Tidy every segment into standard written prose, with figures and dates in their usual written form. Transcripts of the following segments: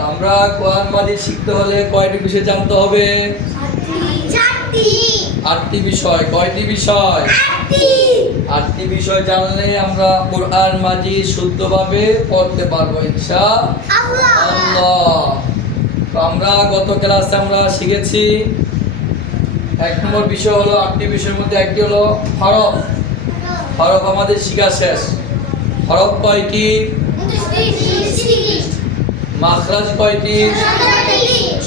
আমরা কোরআন মাজিদ শিখতে হলে কয়টি বিষয় জানতে হবে? আটটি বিষয়। কয়টি বিষয়? আটটি বিষয় জানলে আমরা কোরআন মাজিদ শুদ্ধভাবে পড়তে পারবো ইনশাআল্লাহ। তো আমরা গত ক্লাসে আমরা শিখেছি এক নম্বর বিষয় হলো, আটটি বিষয়ের মধ্যে একটি হলো হরফ। হরফ আমাদের শিখা শেষ। হরফ কয়টি? মাখরাজ কয়টি?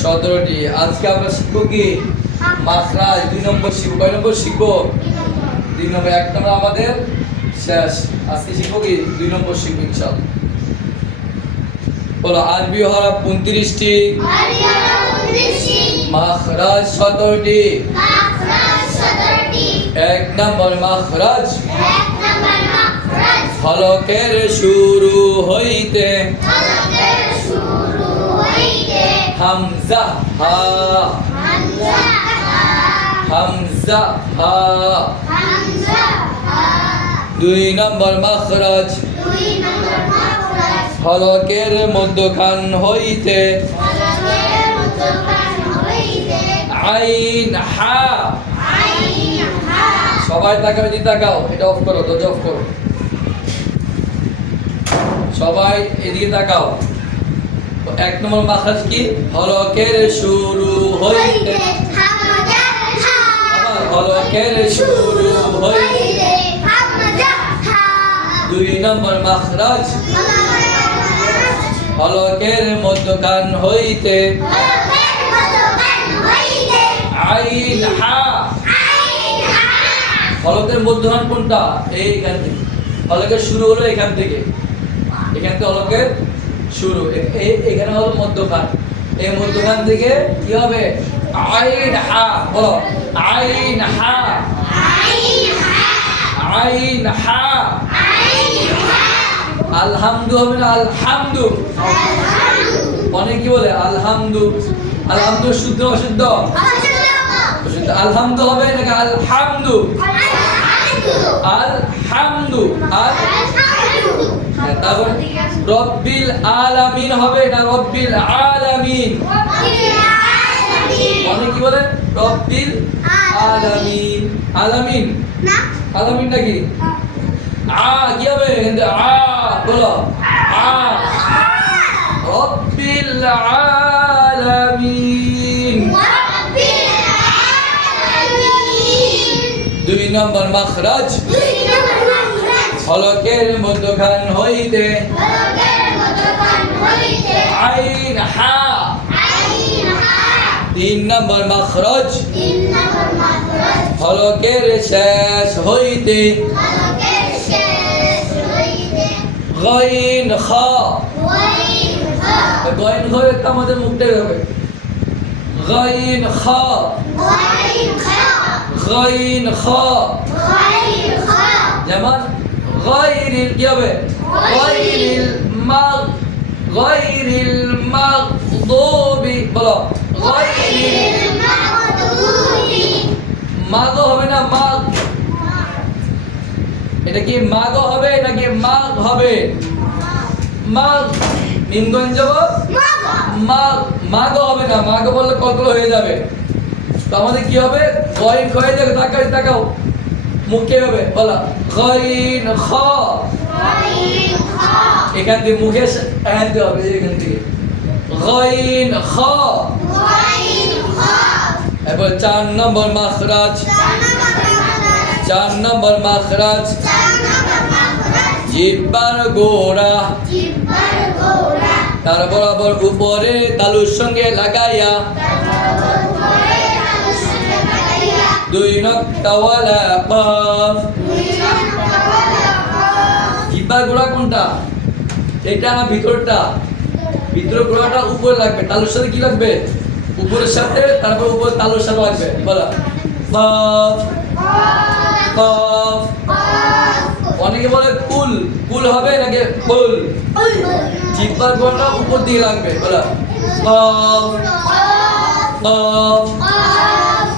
17টি। আজকে আমরা শিখবো কি? মাখরাজ। 2 নম্বর শিখবো। কয় নম্বর শিখবো? 2 নম্বর। 1 নম্বর আমাদের শেষ। আজকে শিখবো কি? 2 নম্বর শিখবো ইনশাআল্লাহ। বলো, আরবি হরফ 29টি, মাখরাজ 17টি। 1 নম্বর মাখরাজ, হলকের শুরু হইতে হামজা হা, হামজা হা। 2 নম্বর মাখরাজ, হলকের মধ্যখান হইতে আইন হা। সবাই তাকাও, এদিকে তাকাও। এটা অফ করো, দরজা অফ করো। সবাই এদিকে তাকাও। 1 নম্বর মাখরাজ কি? হলকের শুরু হইতে, হলকের শুরু হইতে। 2 নম্বর মাখরাজ, হলকের মধ্যখান হইতে আইন হা। হলকের মধ্যখান কোনটা? এইখান থেকে। হলকের শুরু হলো এখান থেকে। এখান থেকে হলকের শুরু, এখানে হলো মধ্যখান। এই মধ্যখান থেকে কি হবে? আইন হা। বলো, আইন হা, আইন হা। আলহামদু হবে না? আলহামদু। অনেক কি বলে আলহামদু। আলহামদু শুদ্ধ অশুদ্ধ? অশুদ্ধ। আলহামদু হবে নাকি আলহামদু? আলহামদু। তারপর রব্বিল আলামিন হবে না রব্বিল আলামিন? অনেক কি বলে রব্বিল আলামিন। আলামিন না, আলামিন নাকি? কি হবে? বলো, রব্বিল আলামিন। 2 নম্বর মাখরাজ, হলকের মধ্যখান হইতে আইন হা। 3 নম্বর মাখরাজ, হলকের শেষ হইতে গাইন খা। গাইন খা একটা আমাদের মুখটা হবে গাইন খা, গাইন খা। যেমন গায়রিল কি হবে? গায়রিল মাগ, গায়রিল মাগদুবি। বলো, গায়রিল মাগদুবি। মাগ হবে না মাগ? এটা কি মাগ হবে নাকি মাগ হবে? মাগ। মিমগঞ্জ যাব মাগ। মাগ হবে না। মাগ বললে কতগুলো হয়ে যাবে। তো আমাদের কি হবে? গাইন খয়ে যাবে। তাকাও, তাকাও। মুখে হবে। বলা, গাইন খা। এখান থেকে মুখে আনতে হবে, এখান থেকে গাইন খা। এবার 4 নম্বর মাখরাজ, 4 নম্বর মাখরাজ, জিহ্বার গোড়া তার বরাবর উপরে তালুর সঙ্গে লাগাইয়া 2 নক্তাওয়ালা কাফ। জিহ্বার গোড়া কোনটা? এটা না ভিতরটা? ভিতরের গোড়াটা উপরে লাগবে। তালুর সাথে কি লাগবে? উপরের সাথে। তারপর উপরে তালুর সাথে লাগবে। বলা, কাফ, কাফ। অনেকে বলে কুল। কুল হবে নাকি কুল? জিহ্বার গোড়াটা উপর দিকে লাগবে। বলা, কাফ, কাফ।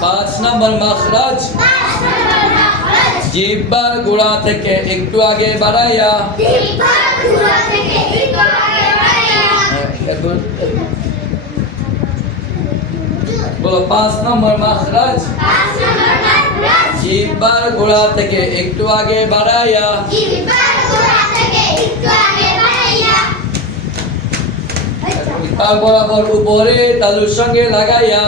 5 নম্বর মাখরাজ, জিহ্বার গোড়া থেকে একটু আগে বাড়াইয়া বলো 5 নম্বর মাখরাজ জিহ্বার গোড়া থেকে একটু আগে বাড়াইয়া তার বরাবর উপরে তালুর সঙ্গে লাগাইয়া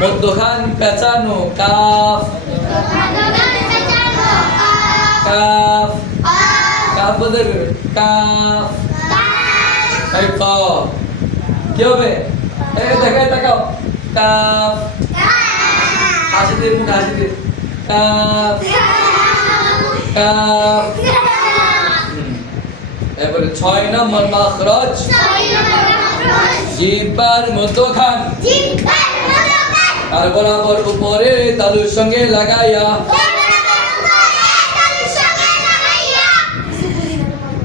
মধ্যখান পেঁচানো কাফ কাফ কাফ বলতে কাফ এই ক কি হবে এই দেখাই তাকাও কাফ হাসি দে মুখ হাসি দে কাফ কাফ এবারে 6 নম্বর মাখরাজ জিহ্বার মধ্যখান তার বরাবর উপরে তালুর সঙ্গে লাগাইয়া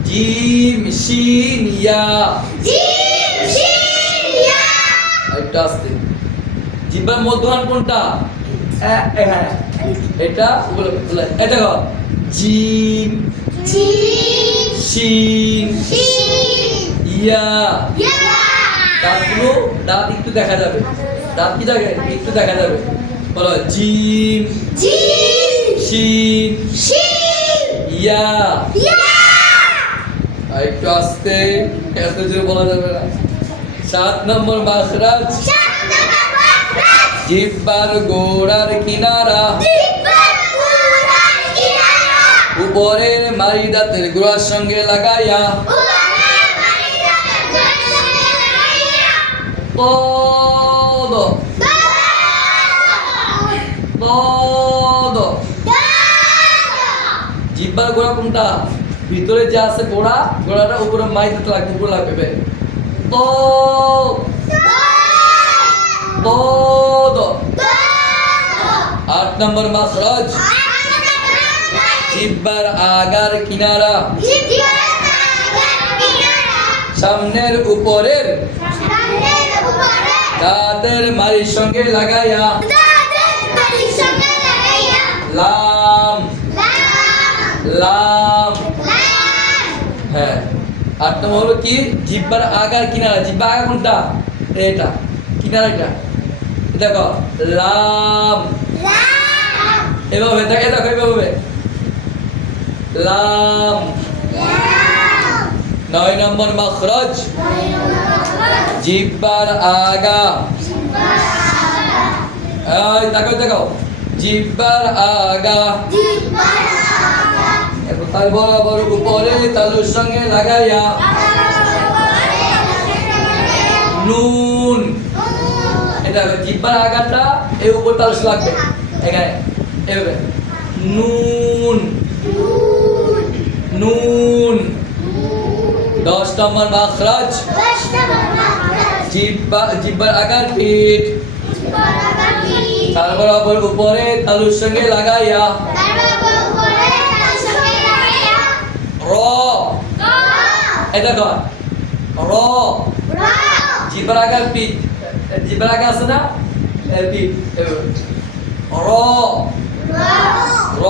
জিম শিন ইয়া এটা আসছে জিহ্বার মধ্যখান কোনটা এটা এটা দেখো জিম শিন ইয়া দাঁতগুলো দাঁত একটু দেখা যাবে দাঁত কি জায়গায় একটু দেখা যাবে বলো জিম শিন ইয়া একটু আস্তে এত জোরে বলা যাবে না 7 নম্বর মাখরাজ জিহ্বার গোড়ার কিনারা উপরের মারি দাঁতের গোড়ার সঙ্গে লাগাইয়া পদ পদ জিহ্বার গোড়া কোনটা ভিতরে যে আছে গোড়া গোড়াটা উপরে মারি দাঁত লাগবে উপরে লাগবে পদ 8 নম্বর মাখরাজ জিহ্বার আগার কিনারা সামনের উপরের দাঁতের মারির সঙ্গে লাগাইয়া লাম লাম হ্যাঁ 8 নম্বর হলো কি জিহ্বার আগার কিনারা জিহ্বার আগা কোনটা এটা কিনারা এটা দেখো লাম এভাবে দেখো দেখো এভাবে লাম 9 নম্বর মাখরাজ জিহ্বার আগা এই দেখো দেখো জিহ্বার আগা এরপর তার বরাবর উপরে তালুর সঙ্গে লাগাইয়া নুন এটা জিহ্বার আগাটা এই উপর তালুর লাগবে এখানে এভাবে নুন নুন 10 নম্বর মাখরাজ জিহ্বার আগার পিঠ তার বরাবর উপরে তালুর সঙ্গে লাগাইয়া র এটা কর র জিহ্বার আগার পিঠ জিহ্বার আগা আছে না পিঠ র র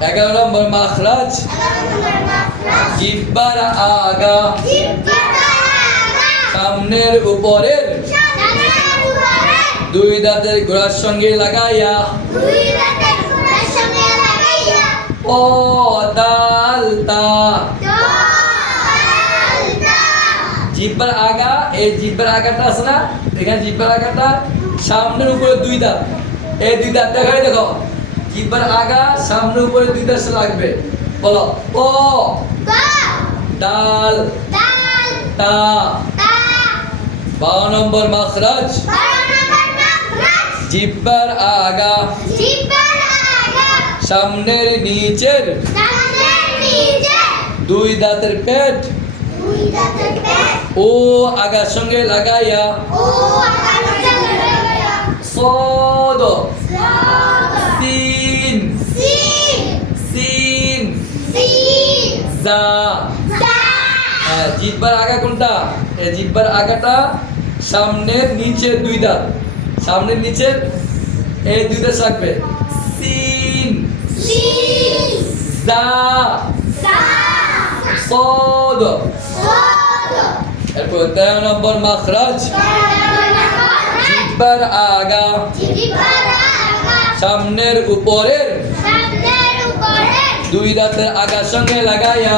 11 নম্বর মাখরাজ জিহ্বার আগা সামনের উপরের দুই দাঁতের গোড়ার সঙ্গে লাগাইয়া ও দাল তা জিহ্বার আগা এই জিহ্বার আগাটা আছে না এখানে জিহ্বার আগাটা সামনের উপরে দুই দাঁত এই দুই দাঁত দেখাই দেখো জিহ্বার আগা সামনের উপরে দুই দাঁত লাগবে বলো ও দাল তা 12 নম্বর মাখরাজ জিহ্বার আগা সামনের নিচের দুই দাঁতের পেট ও আগার সঙ্গে লাগাইয়া সদ সিন সিন জা জিহ্বার আগা কোনটা এই জিহ্বার আগাটা সামনের নিচে দুই দাঁত সামনের নিচে এই দুই দাঁত থাকবে সিন জা সদ এরপর দেখো 13 নম্বর মাখরাজ জিহ্বার আগা সামনের উপরের দুই দাঁতের আগার সঙ্গে লাগাইয়া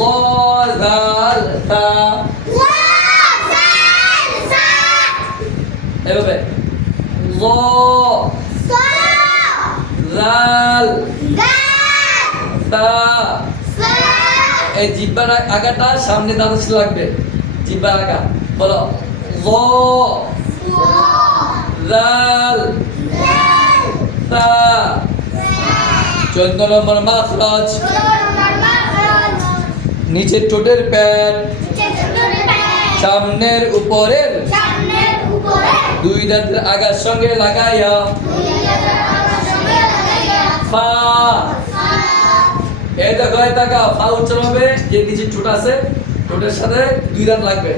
গজাল তা এভাবে গজাল তা এই জিহ্বার আগাটা সামনে দাঁতের সাথে লাগবে জিহ্বার আগা বলো গজাল তা 14 নম্বর মাখরাজ নিচের ঠোঁটের প্যাট সামনের উপরের দুই দাঁতের আগার সঙ্গে লাগাইয়া ফা এই দেখো এই টাকা ফা উচ্চারণ হবে যে নিচের ঠোঁট আছে ঠোঁটের সাথে দুই দাঁত লাগবে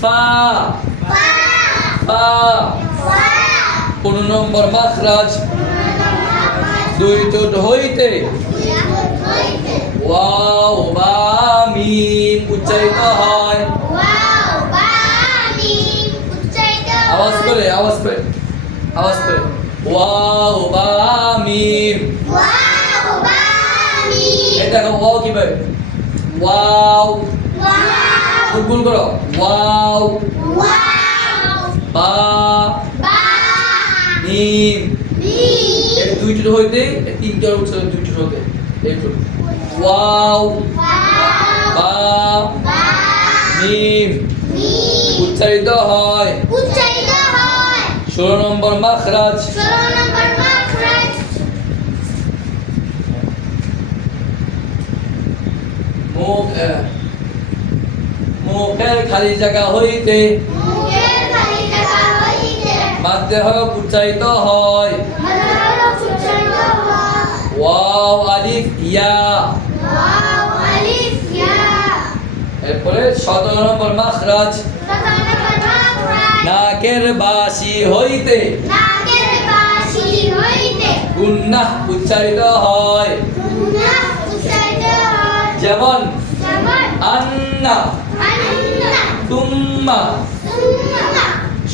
ফা ফা 15 নম্বর মাখরাজ দুই ঠোঁট হইতে ওয়াও বা মিম উচ্চারিত হয় আওয়াজ করে ওয়াও বা মিম এই দেখো ওয়াও কিভাবে ওয়াও গুল করো ওয়াও বা মিম এই দুই ঠোঁট হইতে তিনটা উচ্চারণ দুই ঠোঁট হতে এই ঠোঁট ওয়াও বা মিম উচ্চারিত হয় 16 নম্বর মাখরাজ মুখের খালি জায়গা হইতে মাঝে হরফ উচ্চারিত হয় ওয়াও আলিফ ইয়া এরপরে 17 নম্বর মাখরাজ নাকের বাসি হইতে গুন্নাহ উচ্চারিত হয় যেমন আন্না তুম্মা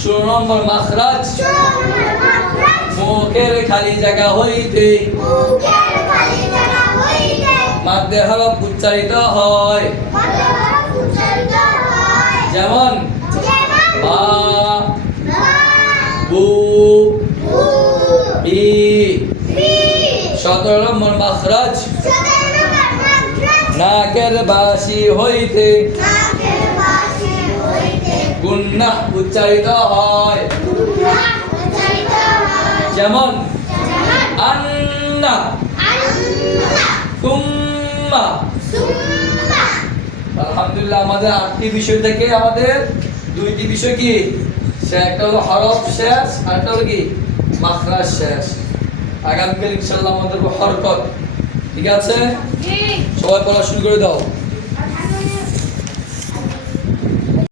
16 নম্বর মাখরাজ মুখের খালি জায়গা হইতে মাঝে হরফ উচ্চারিত হয় যেমন বা বু বি 17 নম্বর মাখরাজ নাকের বাসি হইতে গুন্নাহ উচ্চারিত হয় যেমন আন্না তুম্মা আলহামদুলিল্লাহ আমাদের 8টি বিষয় থেকে আমাদের 2টি বিষয় কি একটা হলো হরফ শেষ আর একটা হলো কি মাখরাজ শেষ আগামীকাল ইনশাআল্লাহ আমাদের হরকত ঠিক আছে সবাই পড়া শুরু করে দাও